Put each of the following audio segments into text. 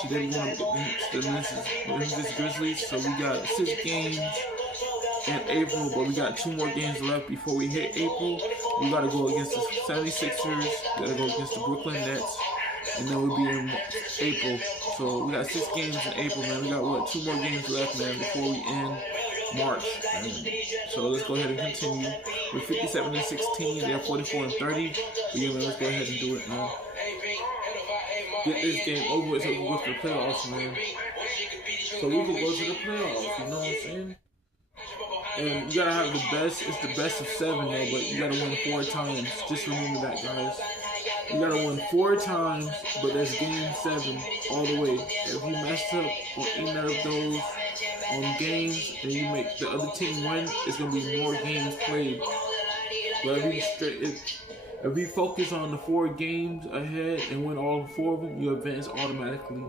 Today we're going against the Memphis Grizzlies. So we got 6 games in April, but we got 2 more games left before we hit April. We got to go against the 76ers. We got to go against the Brooklyn Nets. And then we'll be in April. So we got 6 games in April, man. We got, 2 more games left, man, before we end March. So let's go ahead and continue. We're 57-16. They're 44-30. But yeah, man, let's go ahead and do it, man. Get this game over with so we can go to the playoffs, man. So we can go to the playoffs, you know what I'm saying? And you gotta have the best. It's the best of 7 though, but you gotta win 4 times. Just remember that, guys. You gotta win 4 times, but that's game 7 all the way. If you mess up on either of those games and you make the other team win, it's gonna be more games played. But if you focus on the 4 games ahead and win all 4 of them, you advance automatically.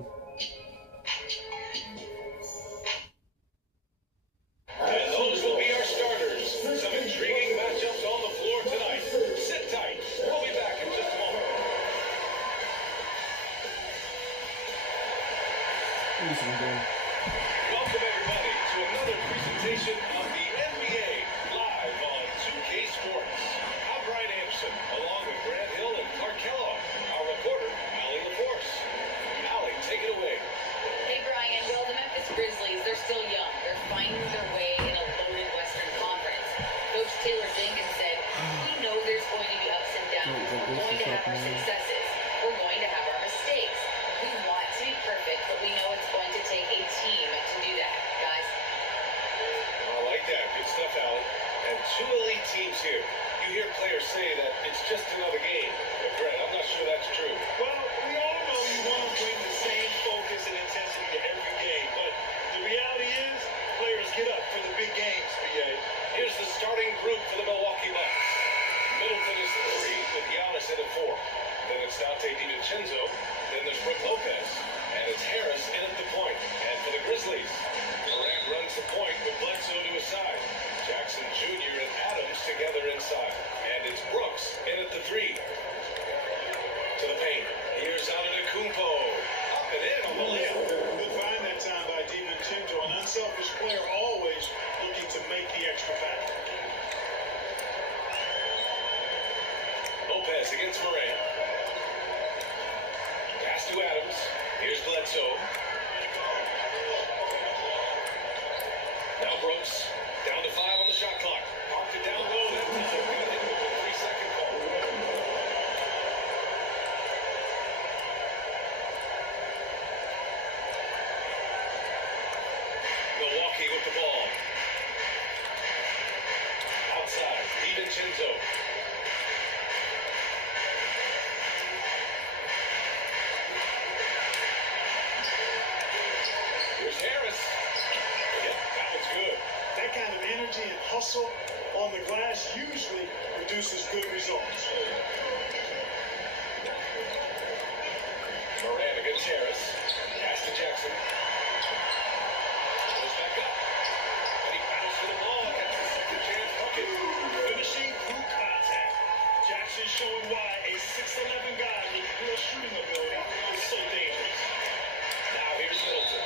Welcome everybody to another presentation of the NBA live on 2K Sports. I'm Brian Anderson, along with Grant Hill and Clark Kellogg, our reporter, Allie LaForce. Allie, take it away. Hey Brian, well the Memphis Grizzlies, they're still young. They're finding their way in a loaded Western Conference. Coach Taylor Jenkins said, we know there's going to be ups and downs. We're going to have our successes. We're going to have our mistakes. We want to be perfect, but we know it's going to take a team to do that, guys. I like that. Good stuff, Allie. And 2 elite teams here. You hear players say that it's just another game. But Grant, I'm not sure that's true. Well, we all know you want to bring the same focus and intensity to every game, but the reality is players get up for the big games, BA. Here's the starting group for the Milwaukee Bucks. Middleton is 3 with Giannis in at 4. Then it's Dante DiVincenzo. Then there's Brook Lopez. And it's Harris in at the point. And for the Grizzlies, Durant runs the point with Bledsoe to his side. Jackson Jr. and Adams together inside. And it's Brooks in at the 3. To the paint. Here's Antetokounmpo. Up and in on the layup. Good find that time by DiVincenzo. An unselfish player always looking to make the extra pass. Lopez against Morant. Pass to Adams. Here's Bledsoe. Now Brooks. Down to 5 on the shot clock. Marked it down low. That's a good 3-second call. Milwaukee with the ball. Outside. DiVincenzo. Harris. Yep, that was good. That kind of energy and hustle on the glass usually produces good results. Morant against Harris. Pass to Jackson. Goes back up. And he battles for the ball against the second chance bucket. Finishing through contact. Jackson showing why a 6'11" guy with real shooting ability is so dangerous. Now here's Middleton.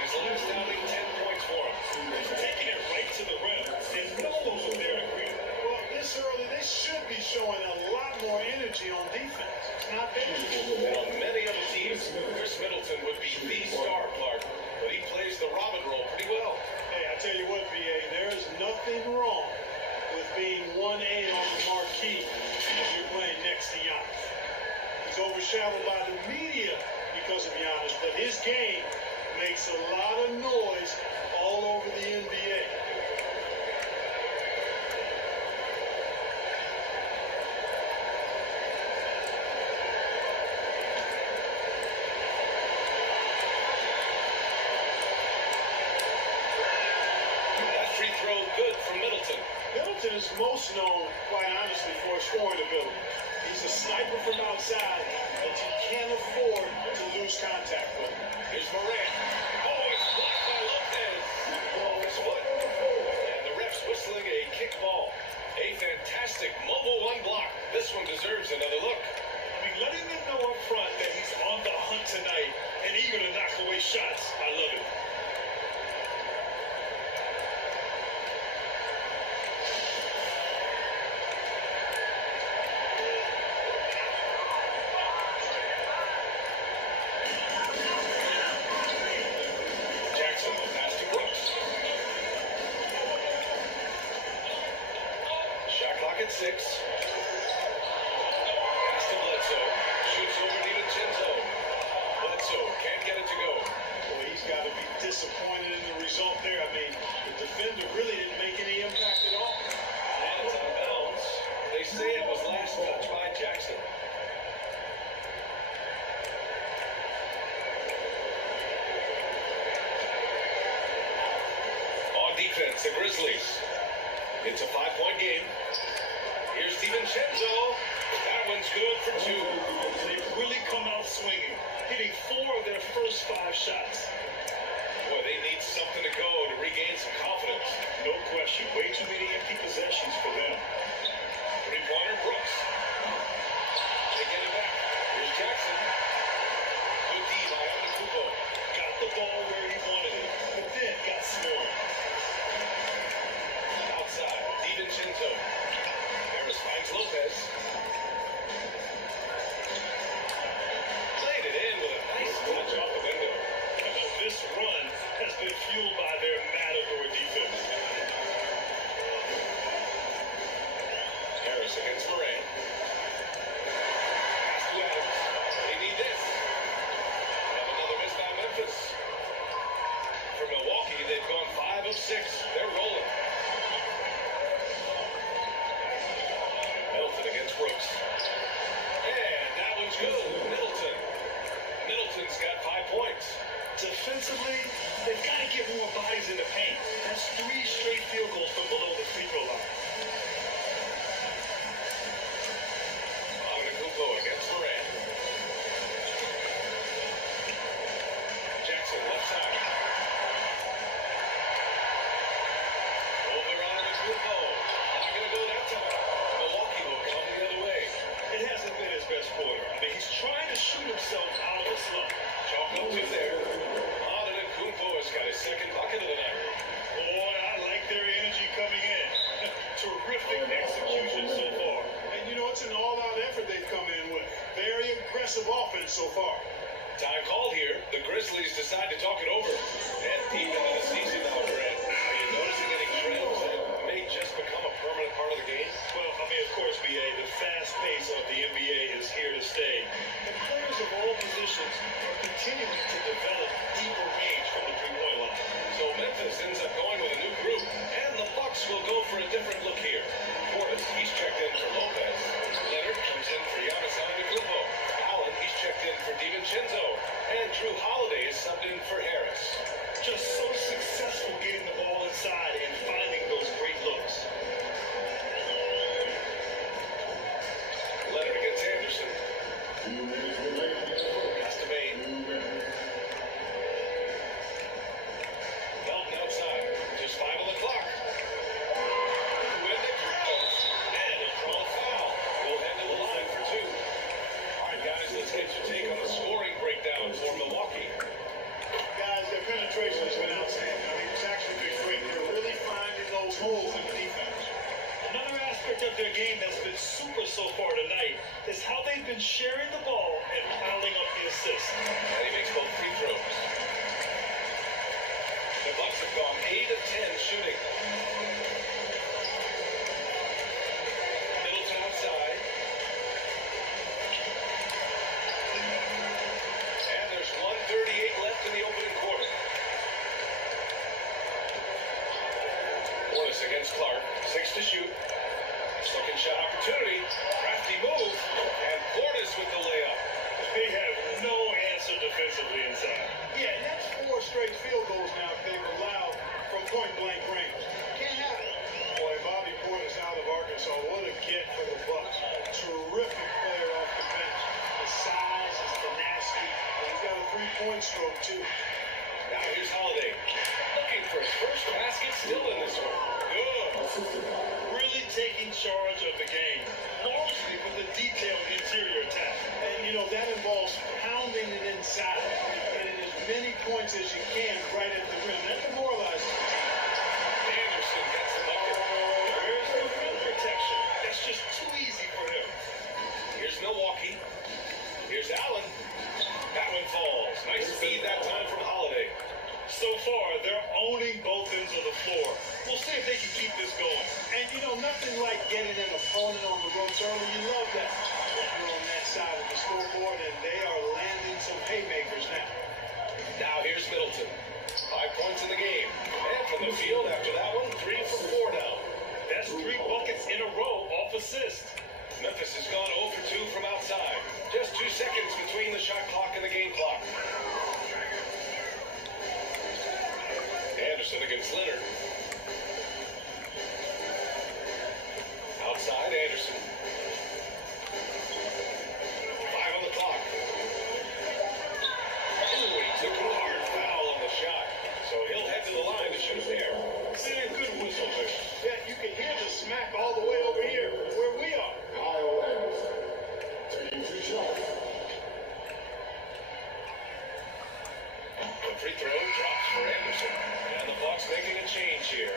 His last outing, 10 points for him. He's taking it right to the rim. And no one's over there agreeing. Well, this early, they should be showing a lot more energy on defense. It's not dangerous. And on many other teams, Chris Middleton would be the star, Clark. But he plays the Robin role pretty well. Hey, I tell you what, BA, there's nothing wrong with being 1A on the marquee if you're playing next to Giannis. He's overshadowed by the media because of Giannis, but his game makes a lot of noise all over the NBA. That free throw good from Middleton. Middleton is most known, quite honestly, for his scoring ability. He's a sniper from outside, but you can't afford to lose contact with him. Here's Morant. Oh, it's blocked by Lopez. Oh, his foot. And the ref's whistling a kick ball. A fantastic mobile 1 block. This one deserves another look. I mean, letting them know up front that he's on the hunt tonight and eager 6. Pass to Bledsoe. Shoots over DiVincenzo. Bledsoe can't get it to go. Well, he's got to be disappointed in the result there. I mean, the defender really didn't make any impact at all. And it's out of bounds. They say it was last touched by Jackson. On defense, the Grizzlies. It's a 5-point game. Here's DiVincenzo. That one's good for 2. They've really come out swinging, hitting 4 of their first 5 shots. Boy, they need something to go to regain some confidence. No question. Way too many empty possessions for them. Three-pointer, Brooks. They get it back. Here's Jackson. Good D by Antetokounmpo. Got the ball where he wanted it, but then got scored. Outside, DiVincenzo. Harris finds Lopez. Laid it in with a nice touch off the window. This run has been fueled by their Matador defense. Harris against Moran. Pass to Adams. They need this. And another miss by Memphis. For Milwaukee, they've gone 5 of 6. They're rolling. Middleton against Brooks. And that one's good. Middleton. Middleton's got 5 points. Defensively, they've got to get more bodies in the paint. That's 3 straight field goals from below the free throw line. Antetokounmpo against Moran. Jackson left side. Over on Antetokounmpo. Not going to go that time. Milwaukee will come the other way. It hasn't been his best quarter. I mean, he's trying to shoot himself out of a slump. Chalk up to there. Antetokounmpo has got his second bucket of the night. Boy, I like their energy coming in. Terrific execution so far. And you know, it's an all-out effort they've come in with. Very aggressive offense so far. Time called here. The Grizzlies decide to talk it over. And deep into the season now, Brad. Are you noticing any trends that may just become a permanent part of the game? Well, I mean, of course, BA, the fast pace of the NBA is here to stay. And players of all positions are continuing to develop deeper range from the three-point line. So Memphis ends up going with a new group, and the Bucks will go for a different look here. Portis, he's checked in for Lopez. Leonard comes in for Giannis Antetokounmpo. Allen, he's checked in for DiVincenzo. And Drew Holiday is subbed in for Harris. Just so successful getting the ball inside and finding those great looks. Leonard against Anderson. Pass to Bain. Melton outside. Just 5 on the clock. When they drills. And a drawn foul. Go head to the line for 2. All right, guys, let's get your take on the scoring breakdown for Milwaukee. Guys, their penetration has been outstanding. I mean, it's actually been great. They're really finding those holes in the defense. Another aspect of their game that's been super so far tonight is how they've been sharing the ball and piling up the assists. And he makes both free throws. The Bucks have gone 8 of 10 shooting. Middleton outside. And there's 1:38 left in the opening quarter. Portis against Clark. 6 to shoot. Second shot opportunity. Crafty move. And Portis with the layup. They have no answer defensively inside. Yeah, and that's 4 straight field goals now they've allowed from point-blank range. Can't have it. Boy, Bobby Portis out of Arkansas. What a get for the Bucks. Terrific player off the bench. His size, his tenacity, and he's got a three-point stroke, too. Now here's Holiday. Looking for his first basket, still in this one. Good. Really taking charge of the game. Mostly with a detailed interior attack. And, you know, that involves pounding it inside. Getting as many points as you can right at the rim. That demoralizes the team. Anderson gets the bucket. Where's the rim protection? That's just too easy for him. Here's Milwaukee. Here's Allen. That one falls. Nice speed that time from Holiday. So far, they're owning both ends of the floor. floor. We'll see if they can keep this going. And, you know, nothing like getting an opponent on the ropes early. You love that. You're on that side of the scoreboard, and they are landing some haymakers now. Now here's Middleton. 5 points in the game. And from the field after that one, 3 for 4 now. That's 3 buckets in a row off assist. Memphis has gone 0 for 2 from outside. Just 2 seconds between the shot clock and the game clock. Anderson against Leonard. Outside Anderson. 5 on the clock. Ooh, he took a hard foul on the shot. So he'll head to the line to shoot a pair. Man, good whistle there. Yeah, you can hear the smack all the way over here where we are. The free throw drops for Anderson. And the Bucks making a change here.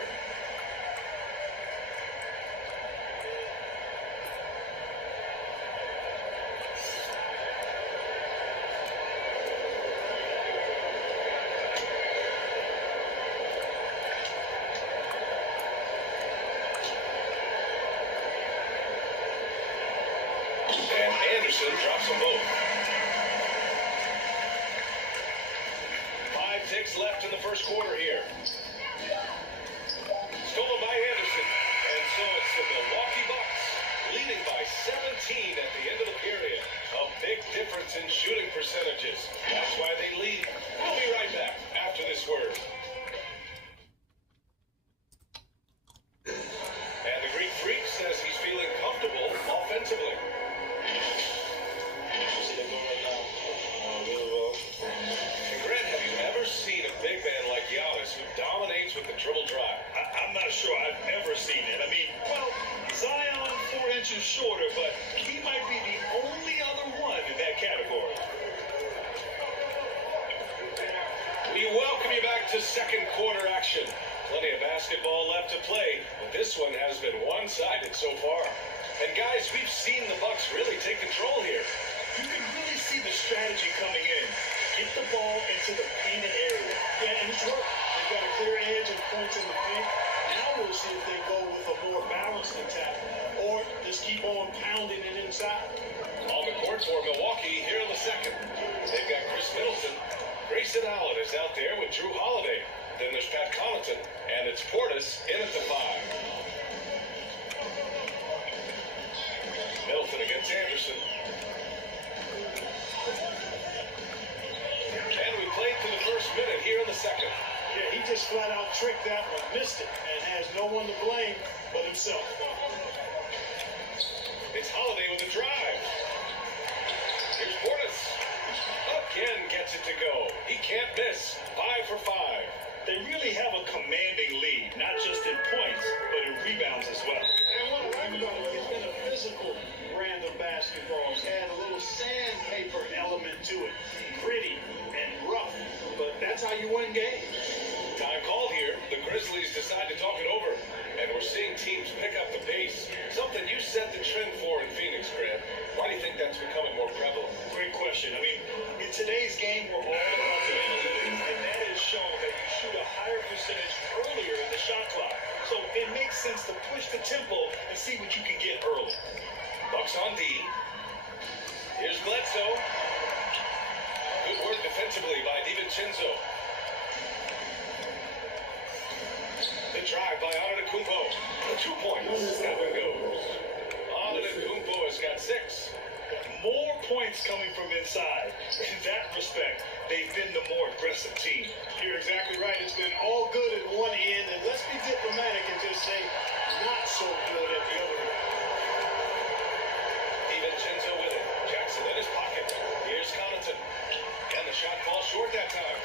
And Anderson drops them both. 5 ticks left in the first quarter here. Stolen by Anderson. And so it's the Milwaukee Bucks leading by 17 at the end of the period. A big difference in shooting percentages. That's why they lead. We'll be right back after this word. And the Greek Freak says he's feeling comfortable offensively. And Grant, have you ever seen a big man like Giannis who dominates with the dribble drive? I'm not sure I've ever seen it. I mean, well, Zion 4 inches shorter, but he might be the only other one in that category. We welcome you back to second quarter action. Plenty of basketball left to play, but this one has been one-sided so far. And guys, we've seen the Bucks really take control here. You can really see the strategy coming in. Get the ball into the painted area. Yeah, and it's worked. They've got a clear edge and points in the paint. Now we'll see if they go with a more balanced attack or just keep on pounding it inside. On the court for Milwaukee here in the second. They've got Chris Middleton. Grayson Allen is out there with Drew Holiday. Then there's Pat Connaughton, and it's Portis in at the 5. Middleton against Anderson. And we played to the first minute here in the second. Yeah, he just flat out tricked that one, missed it, and has no one to blame but himself. It's Holiday with the drive. Here's Portis. Again gets it to go. He can't miss. 5 for 5. They really have a commanding lead, not just in points, but in rebounds as well. And what I like about it, it's been a physical brand of basketball. It's had a little sandpaper element to it. Gritty and rough, but that's how you win games. Time called here. The Grizzlies decide to talk it over. And we're seeing teams pick up the pace. Something you set the trend for in Phoenix, Grant. Why do you think that's becoming more prevalent? Great question. I mean, in today's game, we're all about the analytics, and that has shown that you shoot a higher percentage earlier in the shot clock. So it makes sense to push the tempo and see what you can get early. Bucks on D. Here's Bledsoe. Good work defensively by DiVincenzo. The drive by Antetokounmpo. 2 points. That one goes. Antetokounmpo has got 6. More points coming from inside. In that respect, they've been the more aggressive team. You're exactly right. It's been all good at one end, and let's be diplomatic and just say not so good at the other end. DiVincenzo with it. Jackson in his pocket. Here's Connaughton. And the shot falls short that time.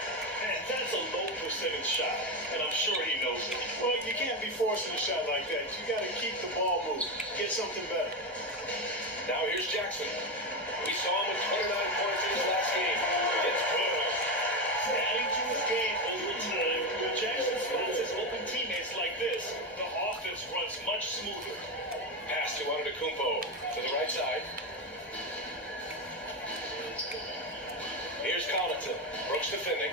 Man, that's a low percentage shot, and I'm sure he knows it. Well, you can't be forcing a shot like that. You got to keep the ball moving. Get something better. Now here's Jackson. We saw him with 29 points in his last game. It's good. Adding to his game over time. When Jackson spots his open teammates like this, the offense runs much smoother. Pass to Antetokounmpo to the right side. Here's Connaughton. Brooks defending.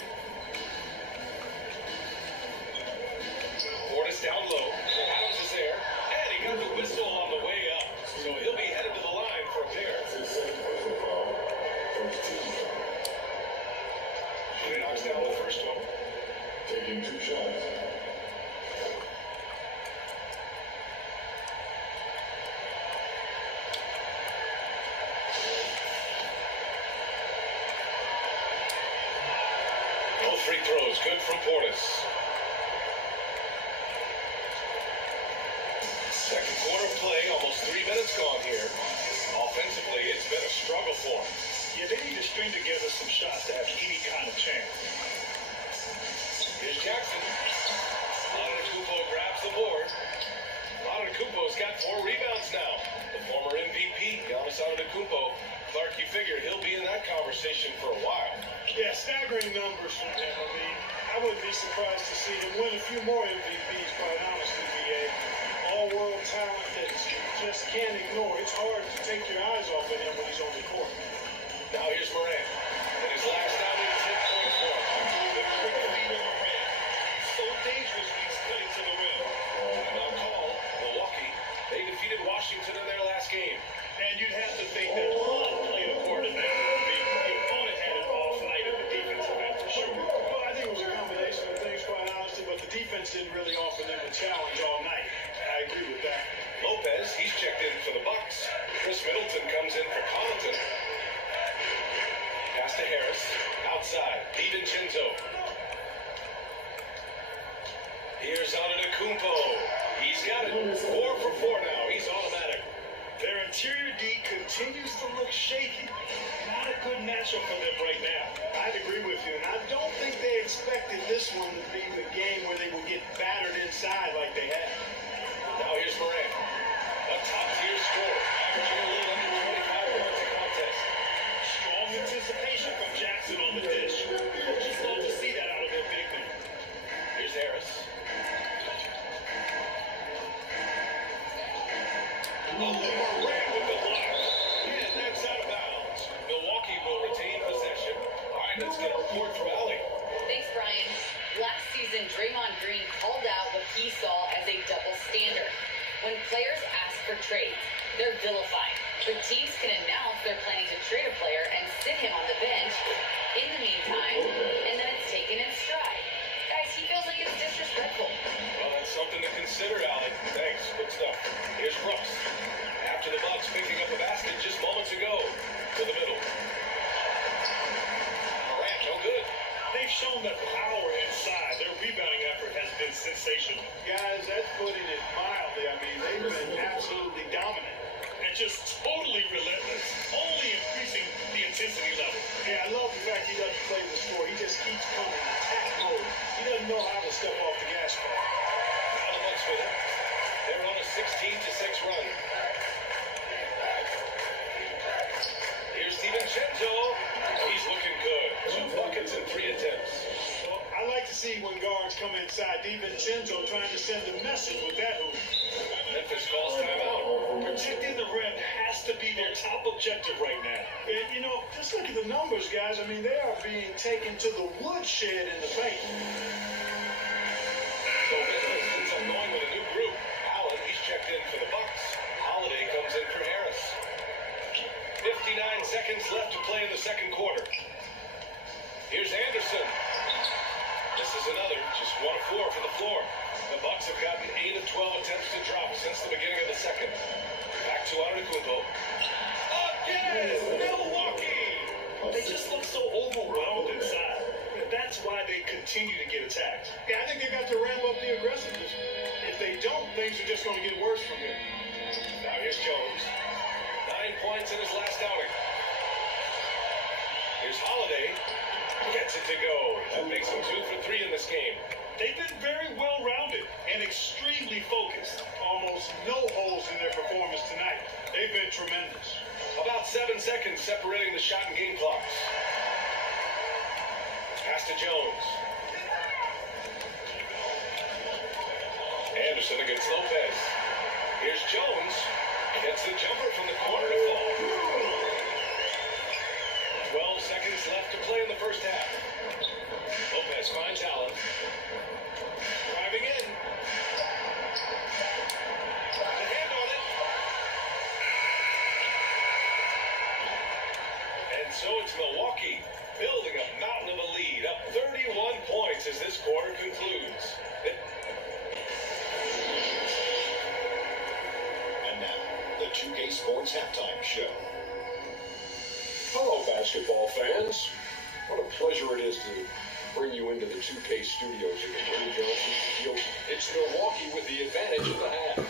And he knocks down the first one. Taking 2 shots. Both free throws good from Portis. Second quarter play, almost 3 minutes gone here. Offensively, it's been a struggle for him. Yeah, they need to string together some shots to have any kind of chance. Here's Jackson. Antetokounmpo grabs the board. Antetokounmpo's got 4 rebounds now. The former MVP, Giannis Antetokounmpo. Clark, you figure he'll be in that conversation for a while. Yeah, staggering numbers from him. I mean, I wouldn't be surprised to see him win a few more MVPs, quite honestly, BA. All-world talent that you just can't ignore. It's hard to take your eyes off of him when he's on the court. Now here's Morant. And his last out is 10 points for him. The quick lead of Morant. He's so dangerous when he's cutting to the rim. Now call Milwaukee. They defeated Washington in their last game. And you'd have to think that luck played a part in that. The opponent had an off night at the defensive end for sure. Well, I think it was a combination of things, quite honestly, but the defense didn't really offer them a challenge all night. I agree with that. Lopez, he's checked in for the Bucks. Chris Middleton comes in for Connaughton. Pass to Harris. Outside. DiVincenzo. Here's Antetokounmpo. He's got it. 4 for 4 now. He's automatic. Their interior D continues to look shaky. Not a good matchup for them right now. I'd agree with you, and I don't think they expected this one to be the game where they would get battered inside like they had. Now here's Morant. A top-tier scorer. Averaging a little under 25 points a contest. Strong anticipation from Jackson on the dish. Just love to see that out of their big man. Here's Harris. Morant with the block. And that's out of bounds. Milwaukee will retain possession. All right, let's get a report from Allie. Thanks, Brian. Last season, Draymond Green called out what he saw as a double standard. When players ask for trades, they're vilified. But teams can announce they're planning to trade a player and sit him on the bench in the meantime, and then it's taken in stride. Guys, he feels like it's disrespectful. Well, that's something to consider, Allie. Thanks. Good stuff. Here's Brooks. After the Bucks picking up a basket just moments ago. To the middle. Morant, no good. They've shown that power inside. Their rebounding effort has been sensational. Guys, that's putting it mildly. I mean, they've been absolutely dominant. And just totally relentless. Only increasing the intensity level. Yeah, I love the fact he doesn't play the score. He just keeps coming in attack mode. He doesn't know how to step off the gas pedal. Now the Bucks with it. They're on a 16-6 run. Here's DiVincenzo. He's looking good. 2 buckets and 3 attempts. Well, I like to see when guards come inside. DiVincenzo trying to send a message with that hoop. Memphis calls timeout. Protecting the rim has to be their top objective right now. And, you know, just look at the numbers, guys. I mean, they are being taken to the woodshed in the paint. So Memphis ends up going with a new group. Allen, he's checked in for the Bucks. Holiday comes in for Harris. 59 seconds left to play in the second quarter. Here's Anderson. This is another, just 1 of 4 for the floor. The Bucks have gotten 8 of 12 attempts to drop since the beginning of the second. Back to Antetokounmpo. Again, Milwaukee! They just look so overwhelmed inside. That's why they continue to get attacked. Yeah, I think they got to ramp up the aggressiveness. If they don't, things are just going to get worse from here. Now here's Jones. 9 points in his last outing. Here's Holiday. Gets it to go. That makes him 2 for 3 in this game. They've been very well-rounded and extremely focused. Almost no holes in their performance tonight. They've been tremendous. About 7 seconds separating the shot and game clocks. Pass to Jones. Anderson against Lopez. Here's Jones. Gets the jumper from the corner to fall. 12 seconds left to play in the first half. Lopez finds Allen. Driving in. The hand on it. And so it's Milwaukee building a mountain of a lead, up halftime show. Hello, basketball fans. What a pleasure it is to bring you into the 2K studios here at Jimmy Johnson. It's Milwaukee with the advantage of the half.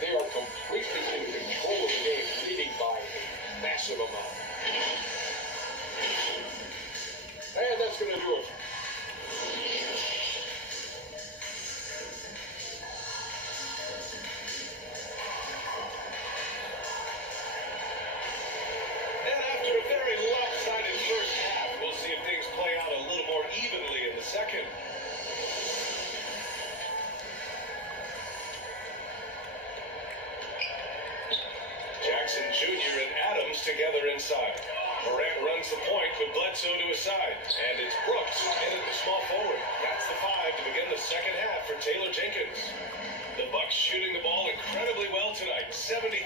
They are completely in control of the game, leading by a massive amount. And that's going to do it. And after a very lopsided first half, we'll see if things play out a little more evenly in the second. Jackson Jr. and Adams together inside. Morant runs the point with Bledsoe to his side. And it's Brooks in at the small forward. That's the 5 to begin the second half for Taylor Jenkins. The Bucks shooting the ball incredibly well tonight. 73%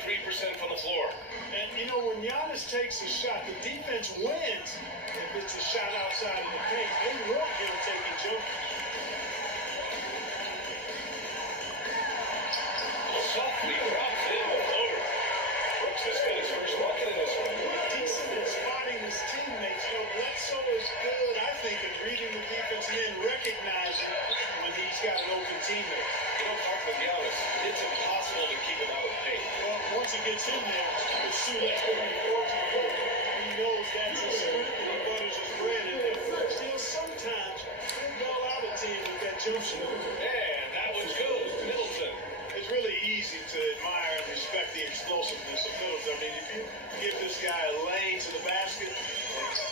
from the floor. And, you know, when Giannis takes a shot, the defense wins if it's a shot outside of the paint. They want him taking jumpers. Softly drops in the floater. Brooks has got his first bucket in this one. Decent at spotting his teammates. You know, Bledsoe is good, I think, at reading the defense and then recognizing when he's got an open teammate. You know, Mark with Giannis, it's impossible to keep him out of the paint. Well, once he gets in there, it's too late for him to force him. He knows that's a sprint and he butters his bread in there. Still, sometimes he'll bail out a team with that jump shot. And that one's good. Middleton. It's really easy to admire and respect the explosiveness of Middleton. I mean, if you give this guy a lane to the basket,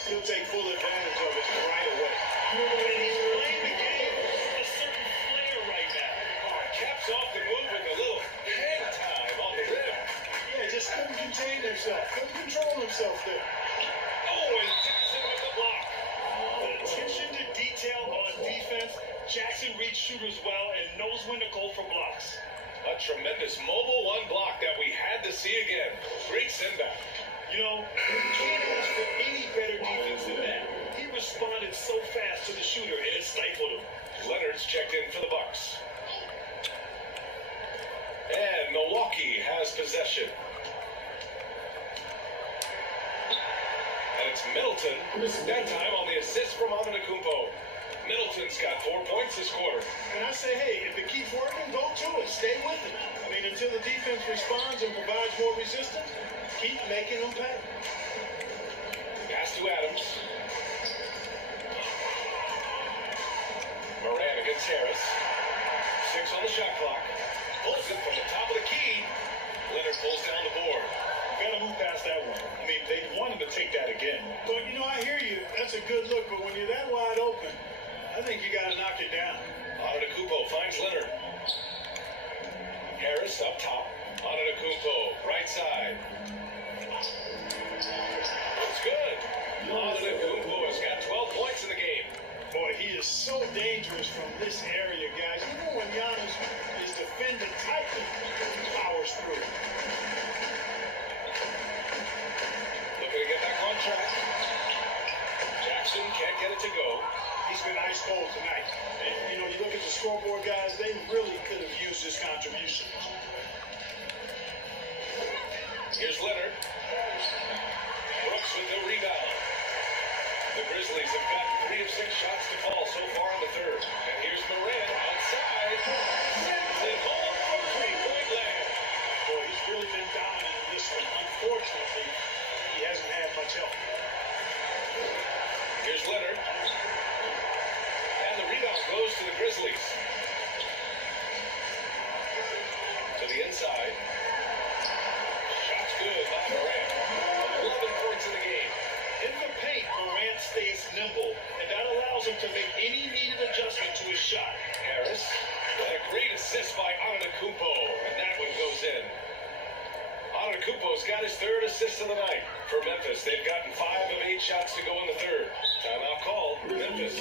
he'll take full advantage of it right away. And he's playing the game with a certain flair right now. Caps off the move with a little hang time on the rim. Yeah, just couldn't contain himself. Couldn't control himself there. Oh, and Jackson with the block. Attention to detail on defense. Jackson reads shooters well and knows when to go for blocks. A tremendous mobile one block that we had to see again. Great send back. You know, you can't ask for any better defense than that. He responded so fast to the shooter and it stifled him. Leonard's checked in for the Bucks. And Milwaukee has possession. And it's Middleton, that time on the assist from Antetokounmpo. Middleton's got 4 points this quarter. And I say, hey, if it keeps working, go to it. Stay with it. I mean, until the defense responds and provides more resistance, keep making them pay. Pass to Adams. Morant against Harris. 6 on the shot clock. Pulls it from the top of the key. Leonard pulls down the board. Gotta move past that one. I mean, they wanted to take that again. But, you know, I hear you. That's a good look. But when you're that wide open, I think you got to knock it down. Antetokounmpo finds Leonard. Harris up top. Antetokounmpo, right side. It's good. Antetokounmpo has got 12 points in the game. Boy, he is so dangerous from this area, guys. Even when Giannis is defending tightly, he powers through. Looking to get back on track. Jackson can't get it to go. He's been ice cold tonight. And, you know, you look at the scoreboard, guys, they really could have used his contribution. Here's Leonard. Brooks with the rebound. The Grizzlies have got 3 of 6 shots to fall so far in the third. And here's Morant outside. Sends it home from 3-point land. Boy, he's really been dominant in this one. Unfortunately, he hasn't had much help. Here's Leonard. And the rebound goes to the Grizzlies. To the inside. Shot's good by Morant. 11 points in the game. In the paint, Morant stays nimble, and that allows him to make any needed adjustment to his shot. Harris. And a great assist by Antetokounmpo. And that one goes in. Antetokounmpo's got his 3rd assist of the night. For Memphis, they've gotten 5 of 8 shots to go in the third. Timeout call, Memphis.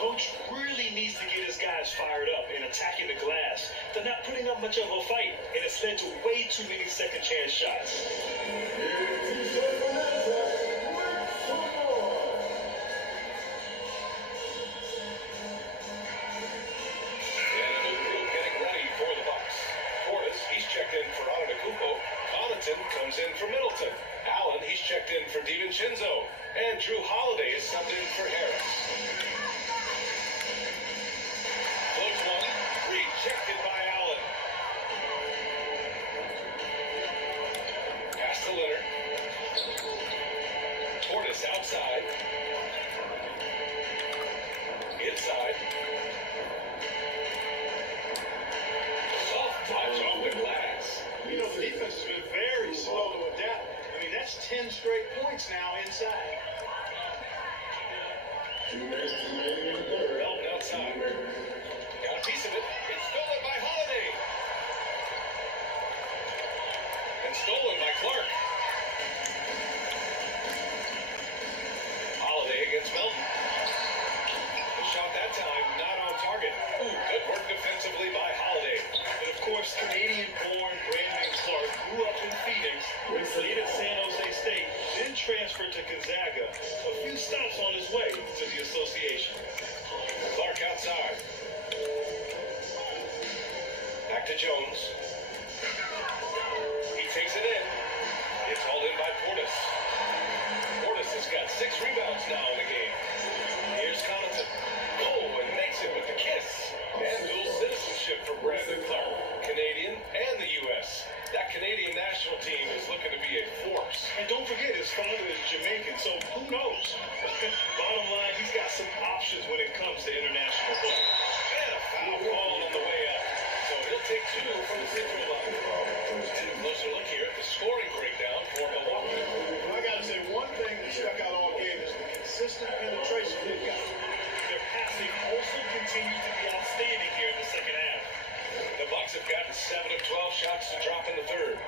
Coach really needs to get his guys fired up and attacking the glass. They're not putting up much of a fight, and it's led to way too many second chance shots. He's checked in for Antetokounmpo. Connaughton comes in for Middleton. Melton outside. Got a piece of it. It's stolen by Holiday. And stolen by Clark. Holiday against Melton. The shot that time not on target. Ooh, good work defensively by Holiday. And of course, Canadian-born Brandon Clark grew up in Phoenix, played at San Jose State, then transferred to Gonzaga. A few stops on his way to the association. Clark outside. Back to Jones. He takes it in. It's hauled in by Portis. Portis has got 6 rebounds now in the game. Here's Connaughton. Oh, and makes it with the kiss. And dual citizenship for Brandon Clark. Canadian and the U.S. That Canadian national team is looking to be a force. And don't forget, his father is Jamaican, so who knows? Bottom line, he's got some options when it comes to international play. And a foul call on the way up. So he'll take 2 from the free throw line. And a closer look here at the scoring breakdown for Milwaukee. Well, I got to say, one thing that stuck out all game is the consistent penetration they've got. Their passing also continues to be outstanding here in the second half. The Bucks have gotten 7 of 12 shots to drop in the third.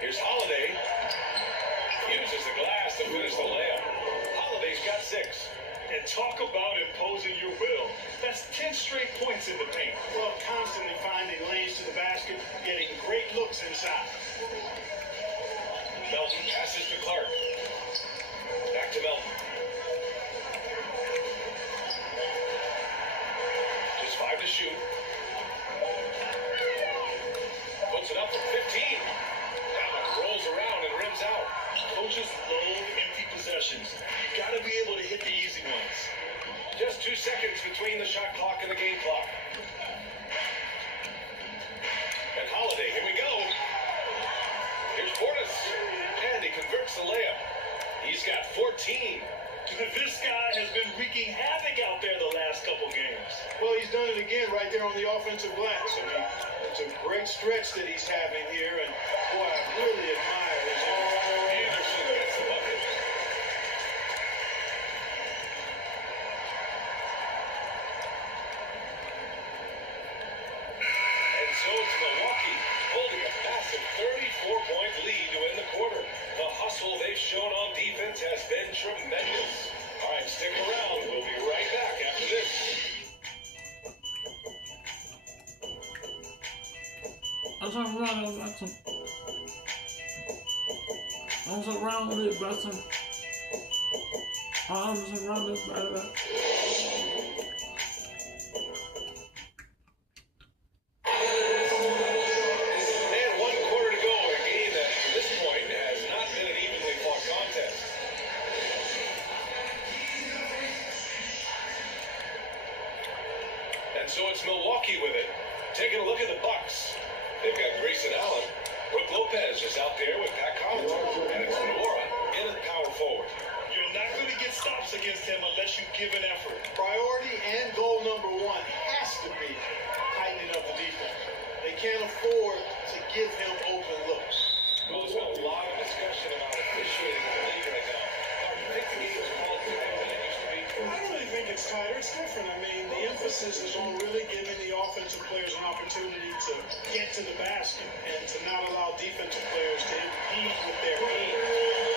Here's Holiday. Uses the glass to finish the layup. Holiday's got 6. And talk about imposing your will. That's 10 straight points in the paint. Well, constantly finding lanes to the basket, getting great looks inside. Melton passes to Clark. Back to Melton. Just 5 to shoot. Puts it up from 15. That one rolls around and rims out. Coaches loathe empty possessions. You got to be able to hit the easy ones. Just 2 seconds between the shot clock and the game clock. And Holiday, here we go. Here's Portis. And he converts the layup. He's got 14. This guy has been wreaking havoc out there the last couple games. Well, he's done it again right there on the offensive glass. I mean, it's a great stretch that he's having here, and boy, I really admire his Anderson gets the bucket. And so it's Milwaukee holding a massive 34-point lead to end the quarter. The hustle they've shown on defense has been tremendous. All right, stick around. We'll be right back after this. I'm so around about some. I'm so around with it about some. I'm so around this about that. And 1 quarter to go in a game that, to this point, has not been an evenly fought contest. And so it's Milwaukee with it. Taking a look at the Bucks. They've got Grayson Allen. Brooke Lopez is out there with Pat Connaughton. And it's Nora in at power forward. You're not going to get stops against him unless you give an effort. priority and goal number 1 has to be tightening up the defense. They can't afford to give him open looks. Well, there's been a lot of discussion about officiating in the league right now. Mark, you think the game's called tighter than it used to be? I don't really think it's tighter. It's different. I mean, the emphasis is on really giving the offensive players an opportunity to get to the basket and to not allow defensive players to impede with their aim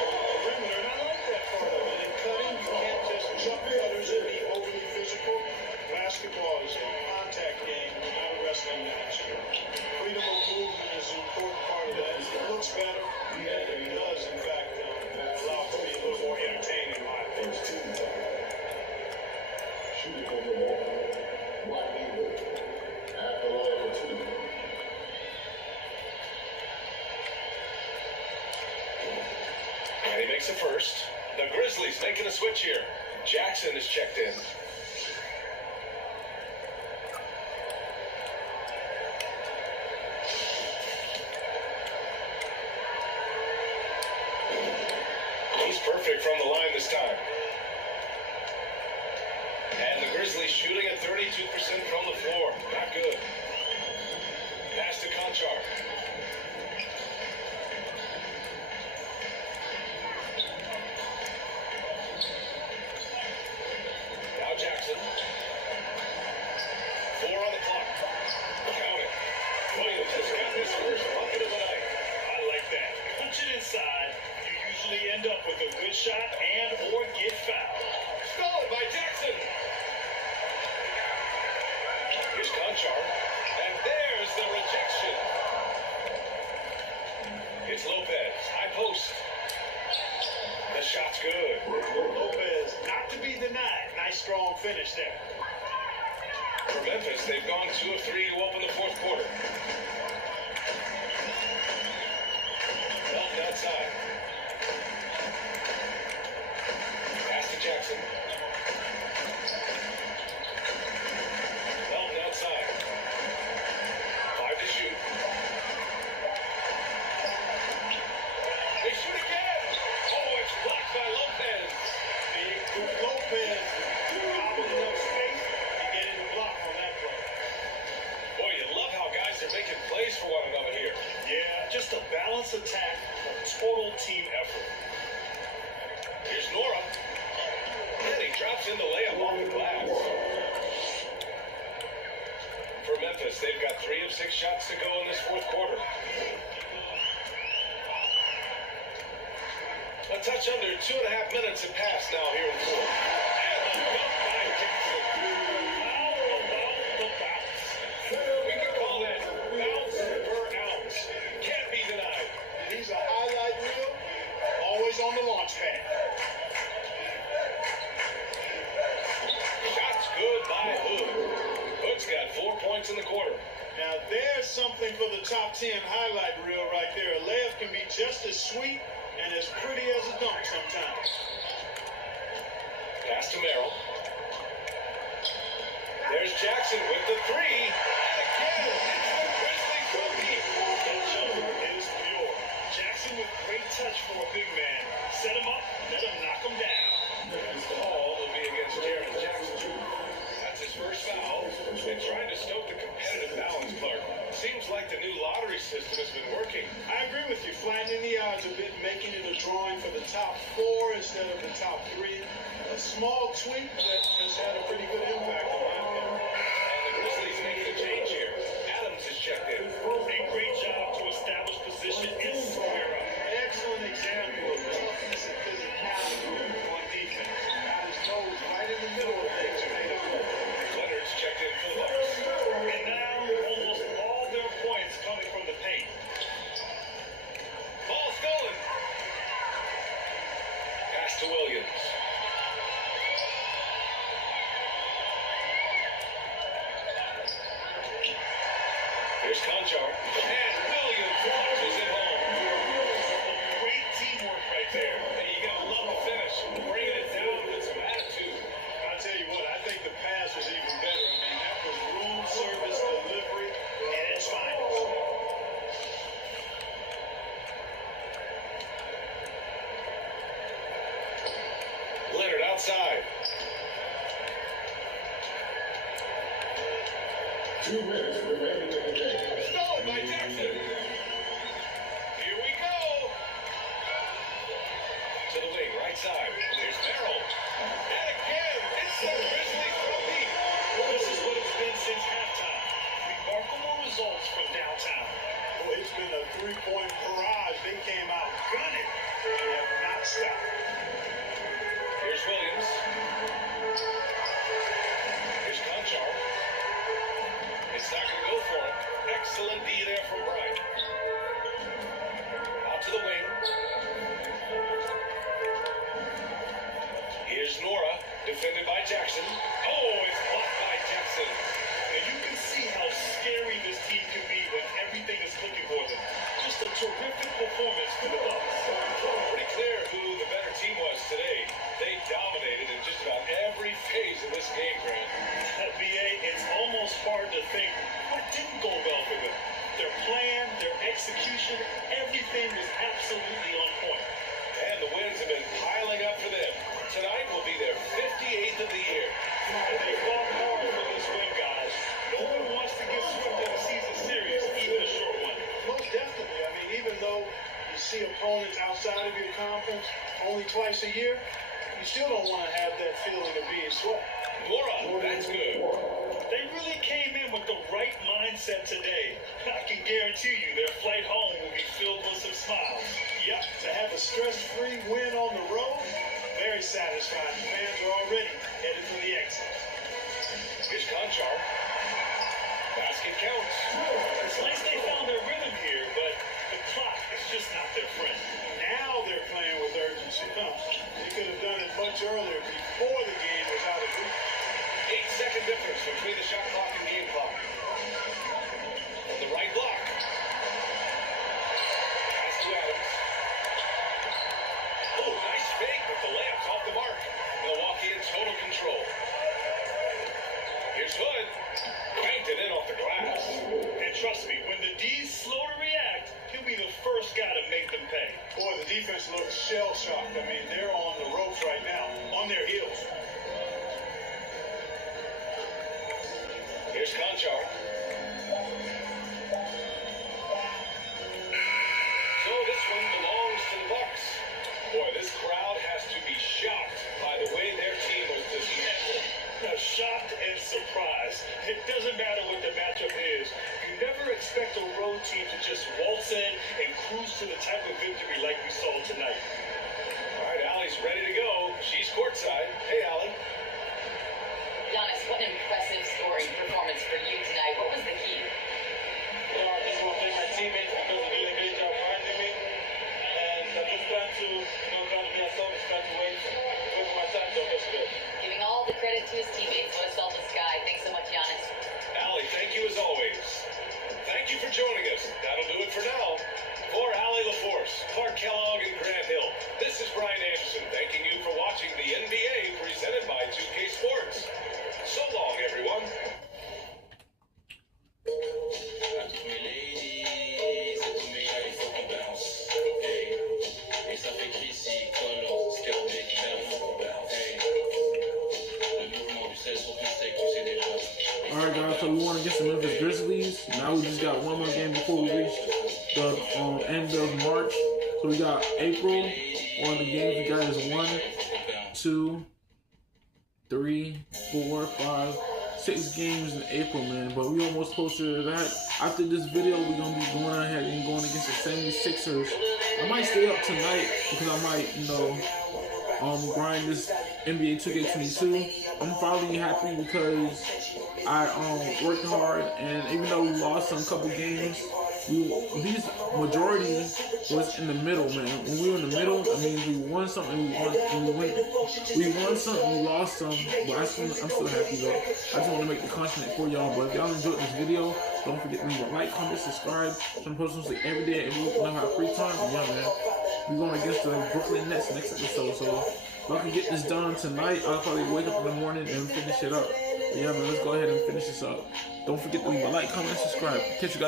on the perimeter. And I like that part of it. In cutting, you can't just jump cutters and be overly physical. Basketball is a contact game, not a wrestling match. Freedom of movement is an important part of that. It looks better, and it does, in fact, allow it to be a little more entertaining, in my opinion. Shooting on the ball. Rodney Hood. At the line for 2. And he makes the first. The Grizzlies making a switch here. Jackson is checked in. He's perfect from the line this time. And the Grizzlies shooting at 32% from the floor. Not good. Pass to Conchar. 4 on the clock. Count it. Williams has got his first bucket of the night. I like that. Put it inside. You usually end up with a good shot and or get fouled. Stolen by Jackson. Here's Conchar. And there's the rejection. It's Lopez. High post. The shot's good. Lopez, not to be denied. Nice strong finish there. For Memphis, they've gone 2 of 3 to open the fourth quarter. Melton outside. Pass to Jackson. Melton outside. 5 to shoot. They shoot again. Oh, it's blocked by Lopez. Big Lopez gobbled enough space to get in the block on that play. Boy, you love how guys are making plays for one another here. Yeah, just a balanced attack, a total team effort. Here's Nora. And he drops in the layup off the glass. For Memphis, they've got 3 of 6 shots to go in this fourth quarter. A touch under 2.5 minutes have passed now here in the fourth. And the dunk by Jackson. How about the bounce? We can call that bounce per ounce. Can't be denied. He's a highlight reel, always on the launch pad. Shots good by Hood. Hood's got 4 points in the quarter. Now there's something for the top 10 highlight reel right there. A layup can be just as sweet and as pretty as a dunk sometimes. Pass to Merrill. There's Jackson with the 3. And again, it's the Grizzlies from deep. That jumper is pure. Jackson with great touch for a big man. Set him up, let him knock him down. This ball will be against Jaron Jackson. That's his first foul. And trying to stoke the competitive balance, Clark. Seems like the new lottery system has been working. I agree with you, flattening the odds a bit, making it a drawing for the top 4 instead of the top 3. A small tweak that has had a pretty good impact on my opinion. And the Grizzlies making a change here. Adams is checked in. A great job to establish position and square up. Excellent example of toughness and physicality on defense. Got his nose right in the middle of things made up. Leonard's checked in for the Bucks. And now almost all their points coming from the paint. Ball stolen. Pass to Williams. Here's Conchar. And Williams launches it home. Great teamwork right there. Hey, you gotta love the finish. Bringing it down with some attitude. I'll tell you what, I think the pass was even better. I mean, that was room service delivery at its finest. Leonard outside. 2 minutes remaining in the game. Stolen by Jackson. Here we go. To the wing, right side. There's Merrill. And again, it's the Grizzlies from deep. This is what it's been since halftime. Remarkable results from downtown. Boy, it's been a 3-point barrage. They came out gunning and have not stopped. Here's Williams. Here's Conchar. It's not going to go for him. Excellent D there from Bryant. Out to the wing. Here's Nora, defended by Jackson. Oh, it's blocked by Jackson. And you can see how scary this team can be when everything is clicking for them. Just a terrific performance for the Bucks. Pretty clear who the better team was today. They dominated in just about every phase of this game, Grant. BA, it's almost hard to think what didn't go well for them. Their plan, their execution, everything was absolutely on point. And the wins have been piling up for them. Tonight will be their 58th of the year. They fought hard for this win, guys. No one wants to get swept in a season series, even a short one. Most definitely. I mean, even though you see opponents outside of your conference only twice a year, you still don't want to have that feeling of being swept. Moron, that's good. They really came in with the right mindset today. I can guarantee you their flight home will be filled with some smiles. Yep, to have a stress-free win on the road, very satisfying. The fans are already headed for the exit. Here's Conchar. Basket counts. It's like they found their rhythm here, but the clock is just not their friend. Now they're playing with urgency. They could have done it much earlier before the game was out of reach. 8-second difference between the shot clock and game clock. On the right block. Pass to Adams. Oh, nice fake, but the layup's off the mark. Milwaukee in total control. Here's Hood. Banked it in off the glass. And trust me, when the D's slow to react, he'll be the first guy to make them pay. Boy, the defense looks shell-shocked. I mean, they're on the ropes right now, on their heels. Here's Conchar. So this one belongs to the Bucks. Boy, this crowd has to be shocked by the way their team was dismantled. Shocked and surprised. It doesn't matter what the matchup is. You never expect a road team to just waltz in and cruise to the type of victory like we saw tonight. All right, Allie's ready to go. She's courtside. Hey, Allie. Giannis, what an impressive scoring performance for you tonight. What was the key? I just want to thank my teammates because they're doing a great job finding me. And I'm just trying to, trying to be myself, just trying to wait for my time to get good. Giving all the credit to his teammates. What a selfless guy. Thanks so much, Giannis. Allie, thank you as always. Thank you for joining us. That'll do it for now. For Allie LaForce, Clark Kellogg, and Grant Hill, this is Brian Anderson thanking you for watching the NBA presented by 2K Sports. So long, everyone. Alright guys, so we want to get some Memphis Grizzlies. Now we just got one more game before we reach the end of March. So we got April. One of the games we got is 1, 2, 3, 4, 5, 6 games in April, man. But we almost closer to that. After this video, we're going to be going ahead and going against the 76ers. I might stay up tonight because I might, grind this NBA 2K22. I'm finally happy because I worked hard, and even though we lost some couple games, these majority was in the middle, man. When we were in the middle, I mean, we won something, we won something, we lost some, but I'm still happy though. I just want to make the content for y'all. But if y'all enjoyed this video, don't forget to leave a like, comment, subscribe. I'm posting this every day, every week when I have free time. Yeah, man. We're going against the Brooklyn Nets next episode, so if I can get this done tonight, I'll probably wake up in the morning and finish it up. But yeah, man, let's go ahead and finish this up. Don't forget to leave a like, comment, subscribe. Catch you guys.